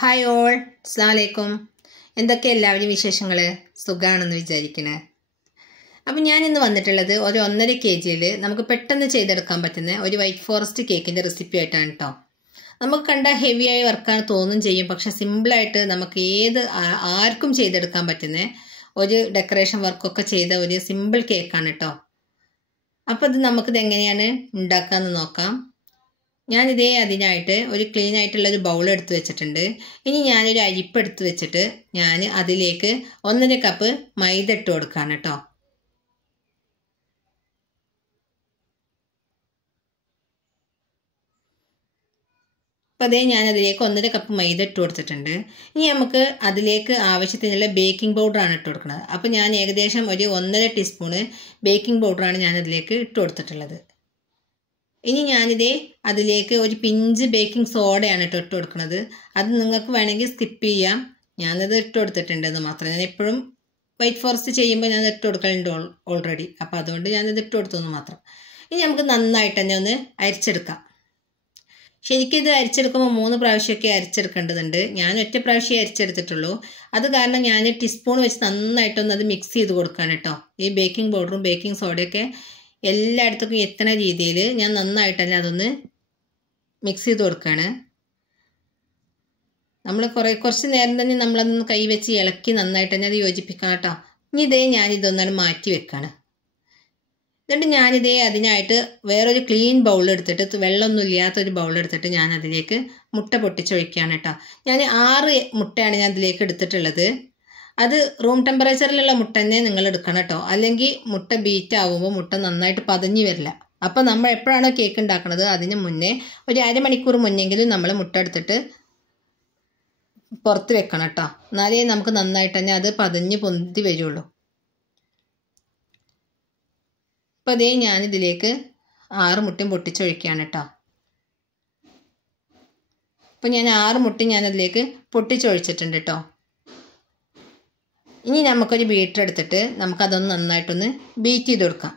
Hi all, അസ്സലാമു അലൈക്കും. എന്തൊക്കെ എല്ലാവരും വിശേഷങ്ങൾ? സുഖമാണെന്ന് വിചാരിക്കണേ. അപ്പം ഞാനിന്ന് വന്നിട്ടുള്ളത് ഒരു 1.5 kg നമുക്ക് പെട്ടെന്ന് ചെയ്തെടുക്കാൻ പറ്റുന്ന ഒരു വൈറ്റ് ഫോറസ്റ്റ് കേക്കിൻ്റെ റെസിപ്പി ആയിട്ടാണ് കേട്ടോ. നമുക്ക് കണ്ട ഹെവിയായി വർക്കാണ് തോന്നും ചെയ്യും, പക്ഷെ സിമ്പിളായിട്ട് നമുക്ക് ആർക്കും ചെയ്തെടുക്കാൻ പറ്റുന്ന ഒരു ഡെക്കറേഷൻ വർക്കൊക്കെ ചെയ്ത ഒരു സിമ്പിൾ കേക്കാണ് കേട്ടോ. അപ്പോൾ ഇത് നമുക്കിത് എങ്ങനെയാണ് ഉണ്ടാക്കാമെന്ന് നോക്കാം. അതിനായിട്ട് ഒരു ക്ലീൻ ആയിട്ടുള്ളൊരു ബൗൾ എടുത്ത് വെച്ചിട്ടുണ്ട്. ഇനി ഞാനൊരു അരിപ്പ് എടുത്ത് വെച്ചിട്ട് ഞാൻ അതിലേക്ക് 1.5 കപ്പ് മൈദ ഇട്ട് കൊടുക്കുകയാണ് കേട്ടോ. അപ്പോൾ ഞാൻ അതിലേക്ക് 1.5 കപ്പ് മൈദ ഇട്ട് കൊടുത്തിട്ടുണ്ട്. ഇനി നമുക്ക് അതിലേക്ക് ആവശ്യത്തിനുള്ള ബേക്കിംഗ് പൗഡറാണ് ഇട്ട് കൊടുക്കുന്നത്. അപ്പോൾ ഞാൻ ഏകദേശം ഒരു 1.5 ടീസ്പൂണ് ബേക്കിംഗ് പൗഡറാണ് ഞാൻ അതിലേക്ക് ഇട്ട് കൊടുത്തിട്ടുള്ളത്. ഇനി അതിലേക്ക് ഒരു പിഞ്ച് ബേക്കിംഗ് സോഡയാണ് ഇട്ട് കൊടുക്കുന്നത്. അത് നിങ്ങൾക്ക് വേണമെങ്കിൽ സ്കിപ്പ് ചെയ്യാം. ഞാനത് ഇട്ട് കൊടുത്തിട്ടുണ്ടെന്ന് മാത്രം. ഞാൻ എപ്പോഴും വൈറ്റ് ഫോറസ്റ്റ് ചെയ്യുമ്പോൾ ഞാൻ ഇട്ട് കൊടുക്കലുണ്ട് ഓൾറെഡി. അപ്പോൾ അതുകൊണ്ട് ഞാനത് ഇട്ട് കൊടുത്തെന്ന് മാത്രം. ഇനി നമുക്ക് നന്നായിട്ട് തന്നെ ഒന്ന് അരിച്ചെടുക്കാം. ശരിക്കും ഇത് അരിച്ചെടുക്കുമ്പോൾ 3 പ്രാവശ്യമൊക്കെ അരിച്ചെടുക്കേണ്ടതുണ്ട്. ഞാൻ ഒറ്റ പ്രാവശ്യമേ അരിച്ചെടുത്തിട്ടുള്ളൂ. അത് കാരണം ഞാൻ ടീസ്പൂൺ വെച്ച് നന്നായിട്ടൊന്ന് അത് മിക്സ് ചെയ്ത് കൊടുക്കുകയാണ് കേട്ടോ. ഈ ബേക്കിംഗ് പൗഡറും ബേക്കിംഗ് സോഡയൊക്കെ എല്ലായിടത്തേക്കും എത്തുന്ന രീതിയിൽ ഞാൻ നന്നായിട്ട് തന്നെ അതൊന്ന് മിക്സ് ചെയ്ത് കൊടുക്കുകയാണ്. നമ്മൾ കുറച്ച് നേരം തന്നെ നമ്മളതൊന്ന് കൈ വെച്ച് ഇളക്കി നന്നായിട്ട് തന്നെ അത് യോജിപ്പിക്കണം കേട്ടോ. ഇനി ഞാനിതൊന്നാണ് മാറ്റി വെക്കുകയാണ്. എന്നിട്ട് അതിനായിട്ട് വേറൊരു ക്ലീൻ ബൗൾ എടുത്തിട്ട്, വെള്ളമൊന്നും ഇല്ലാത്തൊരു ബൗൾ എടുത്തിട്ട് ഞാൻ അതിലേക്ക് മുട്ട പൊട്ടിച്ചൊഴിക്കുകയാണ് കേട്ടോ. ഞാൻ 6 മുട്ടയാണ് ഞാൻ അതിലേക്ക് എടുത്തിട്ടുള്ളത്. അത് റൂം ടെമ്പറേച്ചറിലുള്ള മുട്ട തന്നെ നിങ്ങൾ എടുക്കണം കേട്ടോ. അല്ലെങ്കിൽ മുട്ട ബീറ്റ് ആവുമ്പോൾ മുട്ട നന്നായിട്ട് പതഞ്ഞു വരില്ല. അപ്പം നമ്മൾ എപ്പോഴാണോ കേക്ക് ഉണ്ടാക്കുന്നത് അതിന് മുന്നേ ഒരു അരമണിക്കൂർ മുന്നെങ്കിലും നമ്മൾ മുട്ട എടുത്തിട്ട് പുറത്ത് വെക്കണം കേട്ടോ. എന്നാലേ നമുക്ക് നന്നായിട്ട് തന്നെ അത് പതഞ്ഞ് പൊന്തി വരുള്ളൂ. അപ്പോൾ ഞാനിതിലേക്ക് 6 മുട്ടയും പൊട്ടിച്ചൊഴിക്കുകയാണ് കേട്ടോ. അപ്പോൾ ഞാൻ 6 മുട്ടയും ഞാനതിലേക്ക് പൊട്ടിച്ചൊഴിച്ചിട്ടുണ്ട് കേട്ടോ. ഇനി നമുക്കൊരു ബീറ്റർ എടുത്തിട്ട് നമുക്കതൊന്ന് നന്നായിട്ടൊന്ന് ബീറ്റ് ചെയ്ത് കൊടുക്കാം.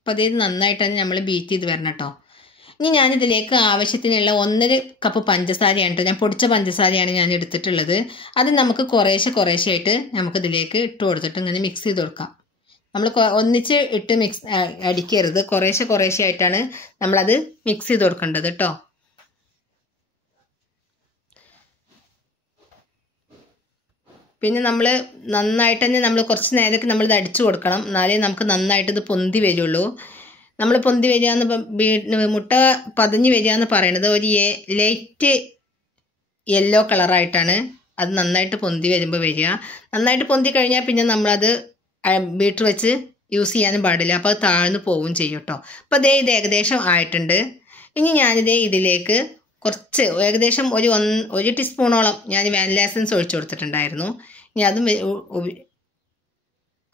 അപ്പോൾ ഇത് നന്നായിട്ട് തന്നെ നമ്മൾ ബീറ്റ് ചെയ്ത് വരണം കേട്ടോ. ഇനി ഞാനിതിലേക്ക് ആവശ്യത്തിനുള്ള 1.5 കപ്പ് പഞ്ചസാരയാണ് കേട്ടോ. ഞാൻ പൊടിച്ച പഞ്ചസാരയാണ് ഞാൻ എടുത്തിട്ടുള്ളത്. അത് നമുക്ക് കുറേശ്ശെ ആയിട്ട് നമുക്കിതിലേക്ക് ഇട്ട് കൊടുത്തിട്ട് ഇങ്ങനെ മിക്സ് ചെയ്ത് കൊടുക്കാം. നമ്മൾ ഒന്നിച്ച് ഇട്ട് അടിക്കരുത്. കുറേശ്ശെ ആയിട്ടാണ് നമ്മളത് മിക്സ് ചെയ്ത് കൊടുക്കേണ്ടത് കേട്ടോ. പിന്നെ നമ്മൾ നന്നായിട്ട് തന്നെ നമ്മൾ കുറച്ച് നേരമൊക്കെ നമ്മളിത് അടിച്ചു കൊടുക്കണം. എന്നാലേ നമുക്ക് നന്നായിട്ട് ഇത് പൊന്തി വരുള്ളൂ. നമ്മൾ പൊന്തി വരികയെന്ന് മുട്ട പതഞ്ഞ് വരിക എന്ന് പറയുന്നത് ഒരു ലൈറ്റ് യെല്ലോ കളറായിട്ടാണ് അത് നന്നായിട്ട് പൊന്തി വരുമ്പോൾ വരിക. നന്നായിട്ട് പൊന്തി കഴിഞ്ഞാൽ പിന്നെ നമ്മളത് ബീറ്റർ വെച്ച് യൂസ് ചെയ്യാനും പാടില്ല. അപ്പോൾ അത് താഴ്ന്നു പോവുകയും ചെയ്യും കേട്ടോ. അപ്പോൾ ഇത് ഏകദേശം ആയിട്ടുണ്ട്. ഇനി ഇതിലേക്ക് കുറച്ച് ഏകദേശം ഒരു ടീസ്പൂണോളം ഞാൻ വാനില എസൻസ് ഒഴിച്ചു കൊടുത്തിട്ടുണ്ടായിരുന്നു. ഇനി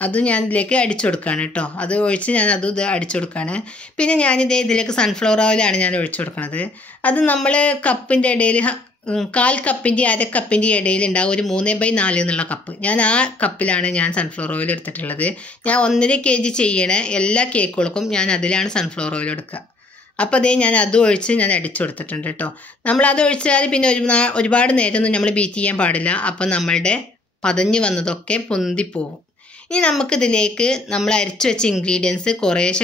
അതും ഞാനിതിലേക്ക് അടിച്ചു കൊടുക്കുകയാണ് കേട്ടോ. അത് ഒഴിച്ച് ഇത് അടിച്ചു കൊടുക്കുകയാണ്. പിന്നെ ഇതിലേക്ക് സൺഫ്ലവർ ഓയിലാണ് ഞാൻ ഒഴിച്ചു കൊടുക്കുന്നത്. അത് നമ്മൾ കപ്പിൻ്റെ ഇടയിൽ 1/4 കപ്പിൻ്റെ 1/2 കപ്പിൻ്റെ ഇടയിൽ ഉണ്ടാവും ഒരു 3/4 എന്നുള്ള കപ്പ്. ഞാൻ ആ കപ്പിലാണ് ഞാൻ സൺഫ്ലവർ ഓയിൽ എടുത്തിട്ടുള്ളത്. ഞാൻ 1.5 kg ചെയ്യണ എല്ലാ കേക്കുകൾക്കും ഞാൻ അതിലാണ് സൺഫ്ലവർ ഓയിൽ എടുക്കുക. അപ്പോൾ ഞാൻ അതും ഒഴിച്ച് ഞാൻ അടിച്ചു കൊടുത്തിട്ടുണ്ട് കേട്ടോ. നമ്മളത് ഒഴിച്ചാൽ പിന്നെ ഒരുപാട് നേരമൊന്നും നമ്മൾ ബീറ്റ് ചെയ്യാൻ പാടില്ല. അപ്പോൾ നമ്മളുടെ പതഞ്ഞ് വന്നതൊക്കെ പൊന്തിപ്പോവും. ഇനി നമുക്കിതിലേക്ക് നമ്മൾ അരച്ചു വെച്ച ഇൻഗ്രീഡിയൻസ്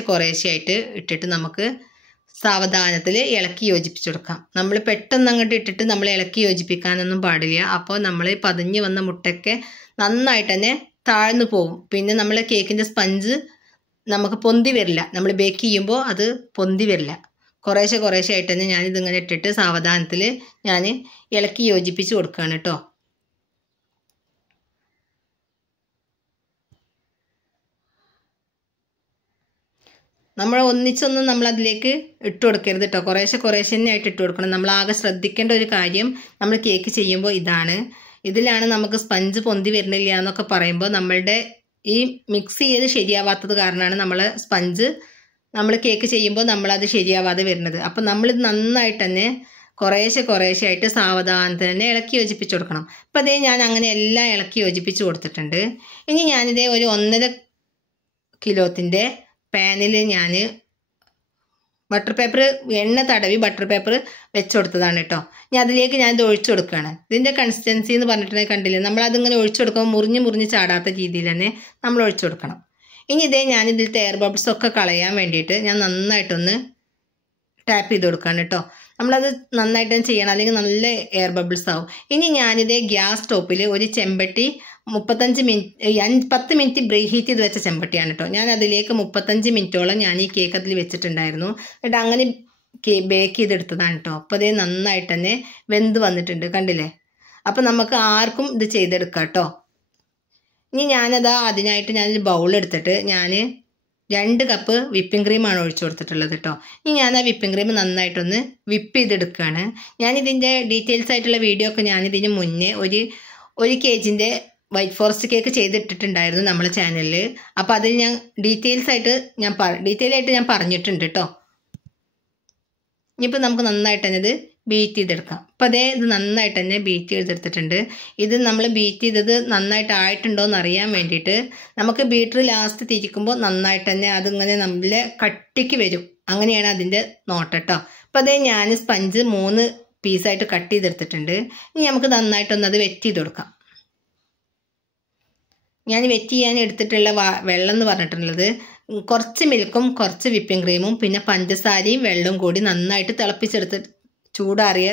കുറേശ്ശെ ആയിട്ട് ഇട്ടിട്ട് നമുക്ക് സാവധാനത്തിൽ ഇളക്കി യോജിപ്പിച്ച് കൊടുക്കാം. നമ്മൾ പെട്ടെന്ന് അങ്ങോട്ട് ഇട്ടിട്ട് നമ്മൾ ഇളക്കി യോജിപ്പിക്കാനൊന്നും പാടില്ല. അപ്പോൾ നമ്മൾ പതഞ്ഞ് വന്ന മുട്ടയൊക്കെ നന്നായിട്ട് തന്നെ താഴ്ന്നു പോവും. പിന്നെ നമ്മൾ കേക്കിൻ്റെ സ്പഞ്ച് നമുക്ക് പൊന്തി വരില്ല. നമ്മൾ ബേക്ക് ചെയ്യുമ്പോൾ അത് പൊന്തി വരില്ല. കുറേശ്ശെ ആയിട്ട് തന്നെ ഞാനിതിങ്ങനെ ഇട്ടിട്ട് സാവധാനത്തിൽ ഞാൻ ഇളക്കി യോജിപ്പിച്ച് കൊടുക്കുകയാണ് കേട്ടോ. നമ്മൾ ഒന്നിച്ചൊന്നും നമ്മളതിലേക്ക് ഇട്ട് കൊടുക്കരുത് കേട്ടോ. കുറേശ്ശെ തന്നെ ആയിട്ട് ഇട്ട് കൊടുക്കണം. നമ്മൾ ആകെ ശ്രദ്ധിക്കേണ്ട ഒരു കാര്യം നമ്മൾ കേക്ക് ചെയ്യുമ്പോൾ ഇതിലാണ് നമുക്ക് സ്പഞ്ച് പൊന്തി വരുന്നില്ല എന്നൊക്കെ പറയുമ്പോൾ നമ്മളുടെ ഈ മിക്സ് ചെയ്ത് ശരിയാവാത്തത് കാരണമാണ് നമ്മൾ കേക്ക് ചെയ്യുമ്പോൾ നമ്മളത് ശരിയാവാതെ വരുന്നത്. അപ്പം നമ്മളിത് നന്നായിട്ട് തന്നെ കുറേശ്ശെ ആയിട്ട് സാവധാനത്തിൽ തന്നെ ഇളക്കി യോജിപ്പിച്ച് കൊടുക്കണം. അപ്പം ഞാൻ അങ്ങനെ എല്ലാം ഇളക്കി യോജിപ്പിച്ച് കൊടുത്തിട്ടുണ്ട്. ഇനി ഒരു 1.5 കിലോത്തിൻ്റെ പാനിൽ ഞാൻ ബട്ടർ പേപ്പർ എണ്ണ തടവി ബട്ടർ പേപ്പർ വെച്ച് കൊടുത്തതാണ് കേട്ടോ. ഇനി അതിലേക്ക് ഞാനിത് ഒഴിച്ചു കൊടുക്കുകയാണ്. ഇതിൻ്റെ കൺസിസ്റ്റൻസി എന്ന് പറഞ്ഞിട്ടുണ്ടെങ്കിൽ കണ്ടില്ലേ, നമ്മളതിങ്ങനെ ഒഴിച്ചു കൊടുക്കുമ്പോൾ മുറിഞ്ഞ് ചാടാത്ത രീതിയിൽ തന്നെ നമ്മൾ ഒഴിച്ചു കൊടുക്കണം. ഇനി ഞാനിതിലത്തെ എയർ ബബിൾസ് ഒക്കെ കളയാൻ വേണ്ടിയിട്ട് ഞാൻ നന്നായിട്ടൊന്ന് ടാപ്പ് ചെയ്ത് കൊടുക്കുകയാണ് കേട്ടോ. നമ്മളത് നന്നായിട്ട് ചെയ്യണം, അല്ലെങ്കിൽ നല്ല എയർ ബബിൾസ് ആവും. ഇനി ഞാനിത് ഗ്യാസ് സ്റ്റോപ്പിൽ ഒരു ചെമ്പട്ടി 10 മിനിറ്റ് ഹീറ്റ് ചെയ്ത് വെച്ച ചെമ്പട്ടിയാണ് കേട്ടോ. ഞാൻ അതിലേക്ക് 35 മിനിറ്റോളം ഞാൻ ഈ കേക്ക് അതിൽ വെച്ചിട്ടുണ്ടായിരുന്നു. എന്നിട്ട് അങ്ങനെ ബേക്ക് ചെയ്തെടുത്തതാണ് കേട്ടോ. അപ്പോൾ നന്നായിട്ട് തന്നെ വെന്ത് വന്നിട്ടുണ്ട്, കണ്ടില്ലേ. അപ്പം നമുക്ക് ആർക്കും ഇത് ചെയ്തെടുക്കാം കേട്ടോ. ഇനി അതിനായിട്ട് ഞാനൊരു ബൗൾ എടുത്തിട്ട് ഞാൻ 2 കപ്പ് വിപ്പിംഗ് ക്രീമാണ് ഒഴിച്ചു കൊടുത്തിട്ടുള്ളത് കേട്ടോ. ഇനി ഞാൻ ആ വിപ്പിംഗ് ക്രീം നന്നായിട്ടൊന്ന് വിപ്പ് ചെയ്തെടുക്കുകയാണ്. ഞാനിതിൻ്റെ ഡീറ്റെയിൽസ് ആയിട്ടുള്ള വീഡിയോ ഒക്കെ ഞാനിതിന് മുന്നേ ഒരു kg വൈറ്റ് ഫോറസ്റ്റ് കേക്ക് ചെയ്തിട്ടിട്ടുണ്ടായിരുന്നു നമ്മുടെ ചാനലിൽ. അപ്പോൾ അതിൽ ഞാൻ ഡീറ്റെയിൽ ആയിട്ട് ഞാൻ പറഞ്ഞിട്ടുണ്ട് കേട്ടോ. ഇനിയിപ്പോൾ നമുക്ക് നന്നായിട്ട് തന്നെ ഇത് ബീറ്റ് ചെയ്തെടുക്കാം. അപ്പോൾ ഇത് നന്നായിട്ട് തന്നെ ബീറ്റ് ചെയ്തെടുത്തിട്ടുണ്ട്. ഇത് നമ്മൾ ബീറ്റ് ചെയ്തത് നന്നായിട്ട് ആയിട്ടുണ്ടോ എന്ന് അറിയാൻ വേണ്ടിയിട്ട് നമുക്ക് ബീറ്റർ ലാസ്റ്റ് തിരിക്കുമ്പോൾ നന്നായിട്ട് തന്നെ അതിങ്ങനെ നല്ല കട്ടിക്ക് വരും. അങ്ങനെയാണ് അതിൻ്റെ നോട്ടം കേട്ടോ. അപ്പോൾ ഞാൻ സ്പഞ്ച് 3 പീസായിട്ട് കട്ട് ചെയ്തെടുത്തിട്ടുണ്ട്. ഇനി നമുക്ക് നന്നായിട്ടൊന്ന് അത് വെറ്റ് ചെയ്ത് കൊടുക്കാം. ഞാൻ വെറ്റ് ചെയ്യാൻ എടുത്തിട്ടുള്ള വെള്ളം എന്ന് പറഞ്ഞിട്ടുള്ളത് കുറച്ച് മിൽക്കും കുറച്ച് വിപ്പിംഗ് ക്രീമും പിന്നെ പഞ്ചസാരയും വെള്ളവും കൂടി നന്നായിട്ട് തിളപ്പിച്ചെടുത്ത് ചൂടാറിയ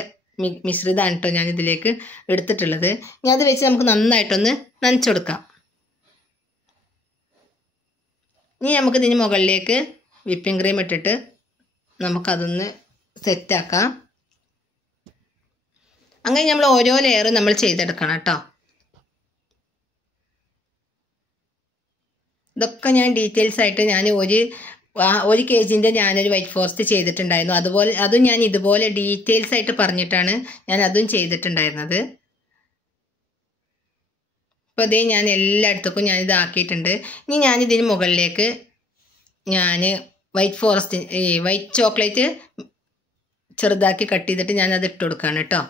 മിശ്രിതമാണ് കേട്ടോ ഞാൻ ഇതിലേക്ക് എടുത്തിട്ടുള്ളത്. ഇനി അത് വെച്ച് നമുക്ക് നന്നായിട്ടൊന്ന് നനച്ചെടുക്കാം. ഇനി നമുക്കിതിന് മുകളിലേക്ക് വിപ്പിംഗ് ക്രീം ഇട്ടിട്ട് നമുക്കതൊന്ന് സെറ്റാക്കാം. അങ്ങനെ നമ്മൾ ഓരോ ലെയറും നമ്മൾ ചെയ്തെടുക്കണം കേട്ടോ. ഇതൊക്കെ ഞാൻ ഡീറ്റെയിൽസ് ആയിട്ട് ഞാൻ ഒരു kg ഞാനൊരു വൈറ്റ് ഫോറസ്റ്റ് ചെയ്തിട്ടുണ്ടായിരുന്നു. അതും ഞാൻ ഇതുപോലെ ഡീറ്റെയിൽസ് ആയിട്ട് പറഞ്ഞിട്ടാണ് ഞാൻ അതും ചെയ്തിട്ടുണ്ടായിരുന്നത്. അപ്പോൾ ഞാൻ എല്ലായിടത്തേക്കും ഞാനിത് ആക്കിയിട്ടുണ്ട്. ഇനി ഞാനിതിന് മുകളിലേക്ക് ഞാൻ വൈറ്റ് ചോക്ലേറ്റ് ചെറുതാക്കി കട്ട് ചെയ്തിട്ട് ഞാനത് ഇട്ട് കൊടുക്കുകയാണ് കേട്ടോ.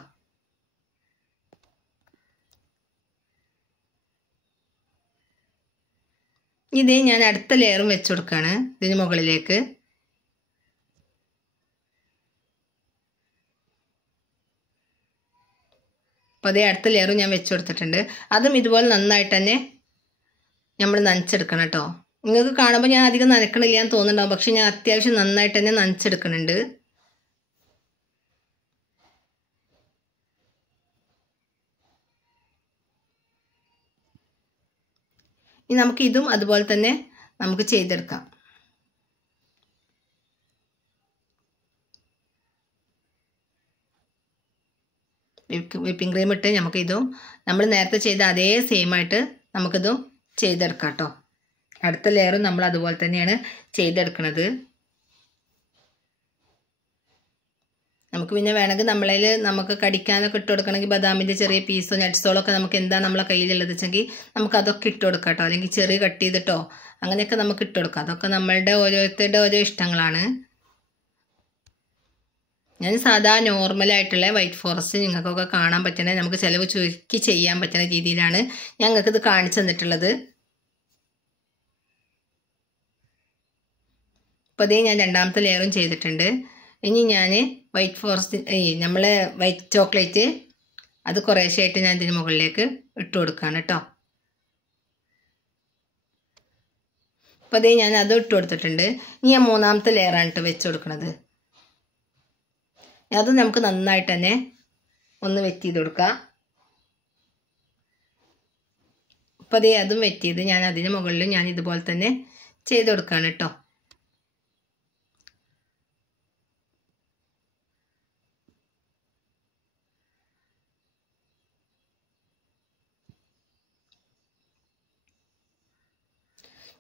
ഞാൻ അടുത്ത ലെയറും വെച്ച് കൊടുക്കുകയാണ് ഇതിന് മുകളിലേക്ക്. അപ്പോൾ അടുത്ത ലെയറും ഞാൻ വെച്ച് കൊടുത്തിട്ടുണ്ട്. അതും ഇതുപോലെ നന്നായിട്ട് തന്നെ നമ്മൾ നനച്ചെടുക്കണം കേട്ടോ. നിങ്ങൾക്ക് കാണുമ്പോൾ ഞാൻ അധികം നനക്കണില്ല എന്ന് തോന്നുന്നുണ്ടാവും, പക്ഷെ ഞാൻ അത്യാവശ്യം നന്നായിട്ട് തന്നെ നനച്ചെടുക്കുന്നുണ്ട്. ഇനി നമുക്ക് ഇതും അതുപോലെ തന്നെ നമുക്ക് ചെയ്തെടുക്കാം. വിപ്പിംഗ് ക്രീം ഇട്ട് നമുക്കിതും നമ്മൾ നേരത്തെ ചെയ്ത അതേ സെയിം ആയിട്ട് നമുക്കിതും ചെയ്തെടുക്കാം കേട്ടോ. അടുത്ത ലെയറും നമ്മൾ അതുപോലെ തന്നെയാണ് ചെയ്തെടുക്കുന്നത്. നമുക്ക് പിന്നെ വേണമെങ്കിൽ നമുക്ക് കടിക്കാനൊക്കെ ഇട്ട് കൊടുക്കണമെങ്കിൽ ബദാമിൻ്റെ ചെറിയ പീസോ നട്ട്സോളോ ഒക്കെ നമുക്ക് എന്താ നമ്മളെ കയ്യിലുള്ളത് വെച്ചെങ്കിൽ നമുക്ക് അതൊക്കെ ഇട്ട് കൊടുക്കാം കേട്ടോ. അല്ലെങ്കിൽ ചെറിയ കട്ട് ചെയ്തിട്ടോ അങ്ങനെയൊക്കെ നമുക്ക് ഇട്ട് കൊടുക്കാം. അതൊക്കെ നമ്മളുടെ ഓരോരുത്തരുടെ ഓരോ ഇഷ്ടങ്ങളാണ്. ഞാൻ സാധാ നോർമലായിട്ടുള്ള വൈറ്റ് ഫോറസ്റ്റ് നിങ്ങൾക്കൊക്കെ കാണാൻ പറ്റണ നമുക്ക് ചിലവ് ചുരുക്കി ചെയ്യാൻ പറ്റുന്ന രീതിയിലാണ് ഞങ്ങൾക്കിത് കാണിച്ചു തന്നിട്ടുള്ളത്. അപ്പോൾ ഞാൻ രണ്ടാമത്തെ ലെയറും ചെയ്തിട്ടുണ്ട്. ഇനി ഞാൻ വൈറ്റ് ഫോറസ്റ്റ് നമ്മളെ വൈറ്റ് ചോക്ലേറ്റ് അത് കുറേശ്ശായിട്ട് ഞാൻ ഇതിന് മുകളിലേക്ക് ഇട്ട് കൊടുക്കുകയാണ് കേട്ടോ. അപ്പോൾ ഞാൻ അത് ഇട്ട് കൊടുത്തിട്ടുണ്ട്. ഇനി ഞാൻ മൂന്നാമത്തെ ലെയറാണ് കേട്ടോ വെച്ച് കൊടുക്കുന്നത്. അത് നമുക്ക് നന്നായിട്ട് തന്നെ ഒന്ന് വെറ്റ് ചെയ്ത് കൊടുക്കാം. അപ്പോൾ അതും വെറ്റ് ചെയ്ത് ഞാൻ അതിന് മുകളിൽ ഞാൻ ഇതുപോലെ തന്നെ ചെയ്ത് കൊടുക്കുകയാണ് കേട്ടോ.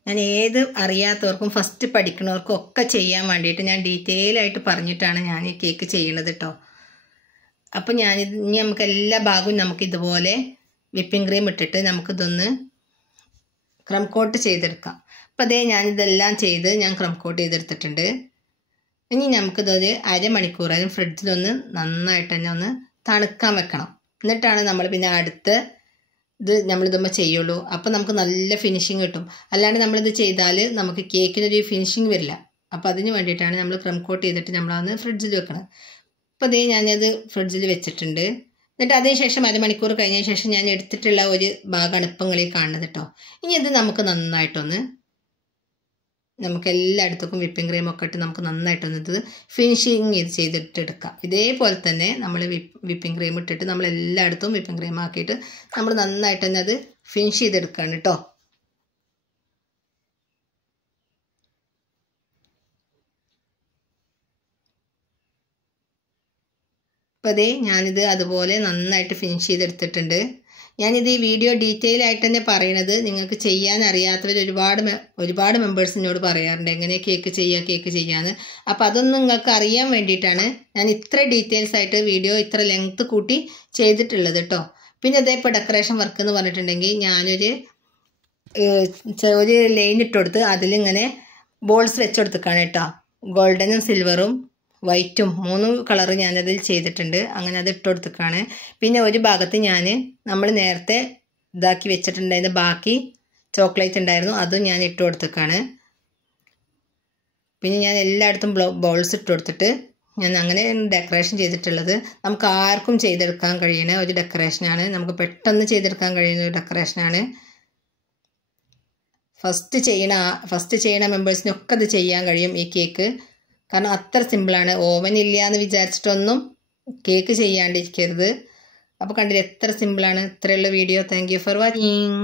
ഞാൻ ഏത് അറിയാത്തവർക്കും ഫസ്റ്റ് പഠിക്കുന്നവർക്കും ഒക്കെ ചെയ്യാൻ വേണ്ടിയിട്ട് ഞാൻ ഡീറ്റെയിൽ ആയിട്ട് പറഞ്ഞിട്ടാണ് ഞാൻ ഈ കേക്ക് ചെയ്യണത് കേട്ടോ. അപ്പോൾ ഇനി നമുക്ക് എല്ലാ ഭാഗവും നമുക്കിതുപോലെ വിപ്പിംഗ് ക്രീം ഇട്ടിട്ട് നമുക്കിതൊന്ന് ക്രം കോട്ട് ചെയ്തെടുക്കാം. അപ്പോൾ ഞാനിതെല്ലാം ചെയ്ത് ഞാൻ ക്രം കോട്ട് ചെയ്തെടുത്തിട്ടുണ്ട്. ഇനി നമുക്കിതൊരു അരമണിക്കൂറായാലും ഫ്രിഡ്ജിലൊന്ന് നന്നായിട്ട് തന്നെ ഒന്ന് തണുക്കാൻ വെക്കണം. എന്നിട്ടാണ് നമ്മൾ പിന്നെ അടുത്ത ഇത് നമ്മളിതുമ്പോൾ ചെയ്യുള്ളൂ. അപ്പോൾ നമുക്ക് നല്ല ഫിനിഷിങ് കിട്ടും. അല്ലാണ്ട് നമ്മളിത് ചെയ്താൽ നമുക്ക് കേക്കിനൊരു ഫിനിഷിങ് വരില്ല. അപ്പോൾ അതിന് വേണ്ടിയിട്ടാണ് നമ്മൾ ക്രം കോട്ട് ചെയ്തിട്ട് നമ്മളതൊന്ന് ഫ്രിഡ്ജിൽ വെക്കണം. അപ്പോൾ അതേ ഞാനത് ഫ്രിഡ്ജിൽ വെച്ചിട്ടുണ്ട്. എന്നിട്ട് അതിന് ശേഷം അരമണിക്കൂർ കഴിഞ്ഞതിന് ശേഷം ഞാൻ എടുത്തിട്ടുള്ള ഒരു ഭാഗമാണ് ഇപ്പം നിങ്ങൾ കാണുന്നത് കേട്ടോ. ഇനി ഇത് നമുക്ക് നന്നായിട്ടൊന്ന് നമുക്ക് എല്ലായിടത്തേക്കും വിപ്പിംഗ് ക്രീം ഒക്കെ ഇട്ട് നമുക്ക് നന്നായിട്ടൊന്ന് ഇത് ഫിനിഷിങ് ചെയ്തിട്ടെടുക്കാം. ഇതേപോലെ തന്നെ നമ്മൾ വിപ്പിംഗ് ക്രീം ഇട്ടിട്ട് നമ്മൾ എല്ലായിടത്തും വിപ്പിംഗ് ക്രീം ആക്കിയിട്ട് നമ്മൾ നന്നായിട്ട് തന്നെ അത് ഫിനിഷ് ചെയ്തെടുക്കുകയാണ് കേട്ടോ. അപ്പോൾ അതേ ഞാനിത് അതുപോലെ നന്നായിട്ട് ഫിനിഷ് ചെയ്തെടുത്തിട്ടുണ്ട്. ഞാനിത് ഈ വീഡിയോ ഡീറ്റെയിൽ ആയിട്ട് തന്നെ പറയണത് നിങ്ങൾക്ക് ചെയ്യാൻ അറിയാത്തവർ ഒരുപാട് മെമ്പേഴ്സ് എന്നോട് പറയാറുണ്ട് എങ്ങനെ കേക്ക് ചെയ്യാന്ന്. അപ്പോൾ അതൊന്നും നിങ്ങൾക്ക് അറിയാൻ വേണ്ടിയിട്ടാണ് ഞാൻ ഇത്ര ഡീറ്റെയിൽസ് ആയിട്ട് വീഡിയോ ഇത്ര ലെങ്ത്ത് കൂട്ടി ചെയ്തിട്ടുള്ളത് കേട്ടോ. പിന്നെ അതേപോലെ ഡെക്കറേഷൻ വർക്ക് എന്ന് പറഞ്ഞിട്ടുണ്ടെങ്കിൽ ഞാനൊരു ലൈൻ ഇട്ടുകൊടുത്ത് അതിലിങ്ങനെ ബോൾസ് വെച്ചുകൊടുത്തേക്കാണ് കേട്ടോ. ഗോൾഡനും സിൽവറും വൈറ്റും 3 കളറ് ഞാനതിൽ ചെയ്തിട്ടുണ്ട്. അങ്ങനെ അത് ഇട്ട് കൊടുത്തേക്കാണ്. പിന്നെ ഒരു ഭാഗത്ത് നമ്മൾ നേരത്തെ ഇതാക്കി വെച്ചിട്ടുണ്ടായിരുന്ന ബാക്കി ചോക്ലേറ്റ് ഉണ്ടായിരുന്നു, അതും ഞാൻ ഇട്ട് കൊടുത്തേക്കാണ്. പിന്നെ ഞാൻ എല്ലായിടത്തും ബോൾസ് ഇട്ട് കൊടുത്തിട്ട് ഞാൻ അങ്ങനെ ഡെക്കറേഷൻ ചെയ്തിട്ടുള്ളത്. നമുക്ക് ആർക്കും ചെയ്തെടുക്കാൻ കഴിയുന്ന ഒരു ഡെക്കറേഷനാണ്. നമുക്ക് പെട്ടെന്ന് ചെയ്തെടുക്കാൻ കഴിയുന്ന ഒരു ഡെക്കറേഷനാണ്. ഫസ്റ്റ് ചെയ്യണ മെമ്പേഴ്സിനൊക്കെ അത് ചെയ്യാൻ കഴിയും ഈ കേക്ക്. കാരണം അത്ര സിമ്പിളാണ്. ഓവൻ ഇല്ല എന്ന് വിചാരിച്ചിട്ടൊന്നും കേക്ക് ചെയ്യാണ്ടിരിക്കരുത്. അപ്പോൾ കണ്ടില്ലേ എത്ര സിമ്പിളാണ്. ഇത്രയുള്ള video. Thank you for watching.